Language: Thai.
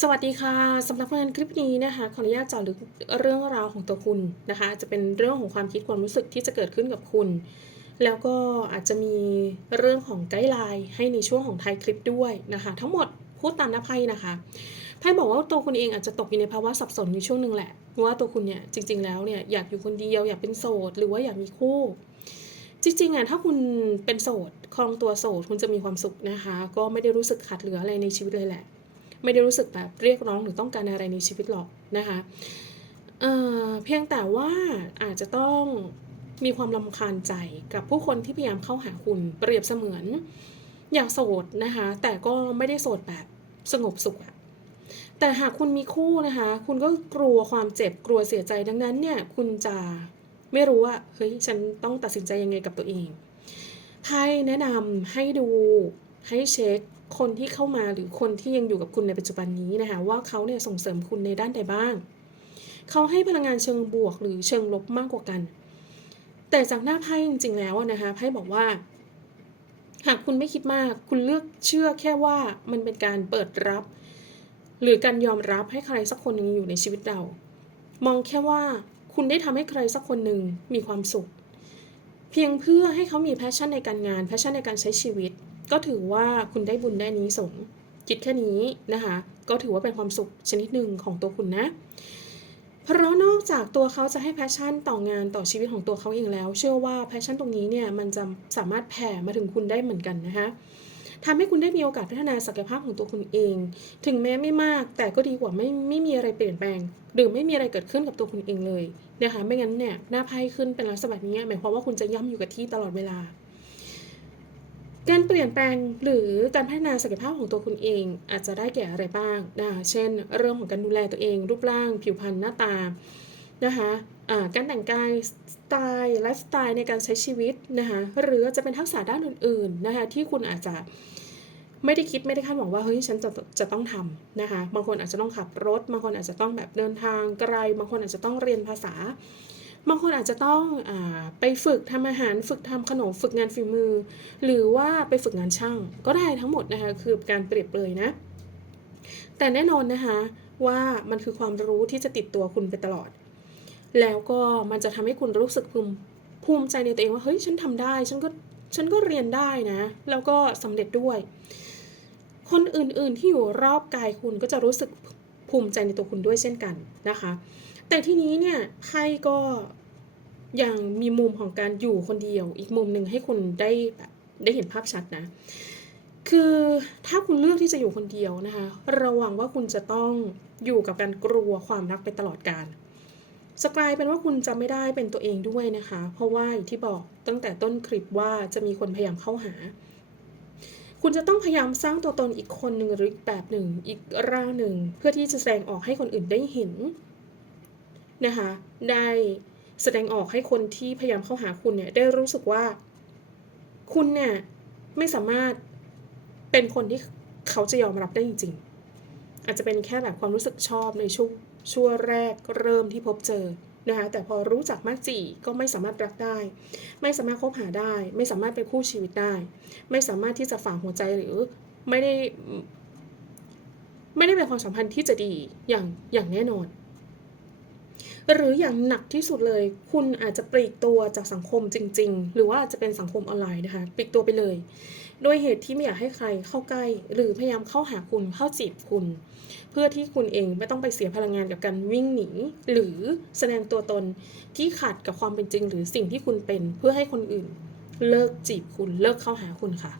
สวัสดีค่ะสำหรับงานคลิปนี้นะคะขออนุญาตจาะลึกเรื่องราวของตัวคุณนะคะจะเป็นเรื่องของความคิดความรู้สึกที่จะเกิดขึ้นกับคุณ แล้วก็อาจจะมีเรื่องของไกด์ไลน์ให้ในช่วงของท้ายคลิปด้วยนะคะ ทั้งหมดพูดตามน้าไพ่นะคะไพ่บอกว่าตัวคุณเองอาจจะตกอยู่ในภาวะสับสนในช่วงหนึ่งแหละว่าตัวคุณเนี่ยจริง ๆ แล้วเนี่ยอยากอยู่คนเดียวอยากเป็นโสด หรือว่าอยากมีคู่ จริงๆอะถ้าคุณเป็นโสดครองตัวโสดคุณจะมีความสุขนะคะ ก็ไม่ได้รู้สึกขาดเหลืออะไรในชีวิตเลยแหละ ไม่ได้รู้สึกแบบเรียกร้องหรือต้องการอะไรในชีวิตหรอกนะคะเเพียงแต่ว่าอาจจะต้องมีความลำคาญใจกับผู้คนที่พยายามเข้าหาคุณเปรียบเสมือนอยากโสดนะคะ แต่ก็ไม่ได้โสดแบบสงบสุขอะแต่หากคุณมีคู่นะคะ คุณก็กลัวความเจ็บกลัวเสียใจดังนั้นเนี่ย คุณจะไม่รู้ว่าเฮ้ยฉันต้องตัดสินใจยังไงกับตัวเองไพ่แนะนำให้ดูให้เช็ค คนที่เข้ามาหรือคนที่ยังอยู่กับคุณในปัจจุบันนี้นะคะว่าเขาเนี่ยส่งเสริมคุณในด้านใดบ้าง เขาให้พลังงานเชิงบวกหรือเชิงลบมากกว่ากัน แต่จากหน้าไพ่จริงๆแล้วนะคะไพ่บอกว่า หากคุณไม่คิดมาก คุณเลือกเชื่อแค่ว่ามันเป็นการเปิดรับ หรือการยอมรับให้ใครสักคนหนึ่งอยู่ในชีวิตเรา มองแค่ว่าคุณได้ทำให้ใครสักคนหนึ่งมีความสุข เพียงเพื่อให้เขามีแพชชั่นในการงานแพชชั่นในการใช้ชีวิต ก็ถือว่าคุณได้บุญได้นี้สงคิดแค่นี้นะคะ ก็ถือว่าเป็นความสุขชนิดหนึ่งของตัวคุณนะ เพราะนอกจากตัวเขาจะให้แพชชั่นต่องานต่อชีวิตของตัวเขาเองแล้ว เชื่อว่าแพชชั่นตรงนี้เนี่ยมันจะสามารถแผ่มาถึงคุณได้เหมือนกันนะคะทำให้คุณได้มีโอกาสพัฒนาศักยภาพของตัวคุณเอง ถึงแม้ไม่มาก แต่ก็ดีกว่าไม่ไม่มีอะไรเปลี่ยนแปลง หรือไม่มีอะไรเกิดขึ้นกับตัวคุณเองเลยนะคะ ไม่งั้นเนี่ยหน้าไพ่ขึ้นเป็นลักษณะนี้หมายความว่าคุณจะย่ำอยู่กับที่ตลอดเวลา การเปลี่ยนแปลงหรือการพัฒนาศักยภาพของตัวคุณเอง อาจจะได้แก่อะไรบ้างนะเช่น เรื่องของการดูแลตัวเอง รูปร่าง ผิวพรรณหน้าตานะคะะการแต่งกายสไตล์ไลฟ์สไตล์ในการใช้ชีวิตนะคะหรือจะเป็นทักษะด้านอื่นๆนะคะที่คุณอาจจะไม่ได้คิดไม่ได้คาดหวังว่าเฮ้ยฉันจะจะต้องทำนะคะบางคนอาจจะต้องขับรถ บางคนอาจจะต้องแบบเดินทางไกล บางคนอาจจะต้องเรียนภาษา บางคนอาจจะต้องอไปฝึกทำอาหาร ฝึกทำขนม ฝึกงานฝีมือ หรือว่าไปฝึกงานช่าง ก็ได้ทั้งหมดนะคะ คือการเปรียบเลยนะ แต่แน่นอนนะคะว่ามันคือความรู้ที่จะติดตัวคุณไปตลอด แล้วก็มันจะทำให้คุณรู้สึกภูมิภูมิใจในตัวเองว่าเฮ้ยฉันทำได้ ฉันก็ฉันก็เรียนได้นะ แล้วก็สำเร็จด้วย คนอื่นๆที่อยู่รอบกายคุณก็จะรู้สึก ภูมิใจในตัวคุณด้วยเช่นกันนะคะ แต่ที่นี้เนี่ยไพ่ก็ยังมีมุมของการอยู่คนเดียว อีกมุมหนึ่งให้คุณได้แบบได้เห็นภาพชัดนะ คือถ้าคุณเลือกที่จะอยู่คนเดียวนะคะ ระวังว่าคุณจะต้องอยู่กับการกลัวความรักไปตลอดกาลสกลายเป็นว่าคุณจะไม่ได้เป็นตัวเองด้วยนะคะ เพราะว่าอย่างที่บอกตั้งแต่ต้นคลิปว่าจะมีคนพยายามเข้าหา คุณจะต้องพยายามสร้างตัวตนอีกคนหนึ่งหรืออีกแบบหนึ่ง อีกร่างหนึ่ง เพื่อที่จะแสดงออกให้คนอื่นได้เห็นนะคะ ได้แสดงออกให้คนที่พยายามเข้าหาคุณเนี่ยได้รู้สึกว่า คุณเนี่ยไม่สามารถเป็นคนที่เขาจะยอมรับได้จริง ๆ อาจจะเป็นแค่แบบความรู้สึกชอบในช่วงช่วงแรกเริ่มที่พบเจอ นะคะแต่พอรู้จักมากจีก็ไม่สามารถรักได้ ไม่สามารถคบหาได้ ไม่สามารถเป็นคู่ชีวิตได้ ไม่สามารถที่จะฝังหัวใจหรือไม่ได้ ไม่ได้เป็นความสัมพันธ์ที่จะดีอย่างอย่างแน่นอน หรืออย่างหนักที่สุดเลย คุณอาจจะปลีกตัวจากสังคมจริง ๆ หรือว่าอาจจะเป็นสังคมออนไลน์นะคะปลีกตัวไปเลย โดยเหตุที่ไม่อยากให้ใครเข้าใกล้ หรือพยายามเข้าหาคุณเข้าจีบคุณ เพื่อที่คุณเองไม่ต้องไปเสียพลังงานกับการวิ่งหนี หรือแสดงตัวตนที่ขัดกับความเป็นจริง หรือสิ่งที่คุณเป็นเพื่อให้คนอื่น เลิกจีบคุณเลิกเข้าหาคุณค่ะ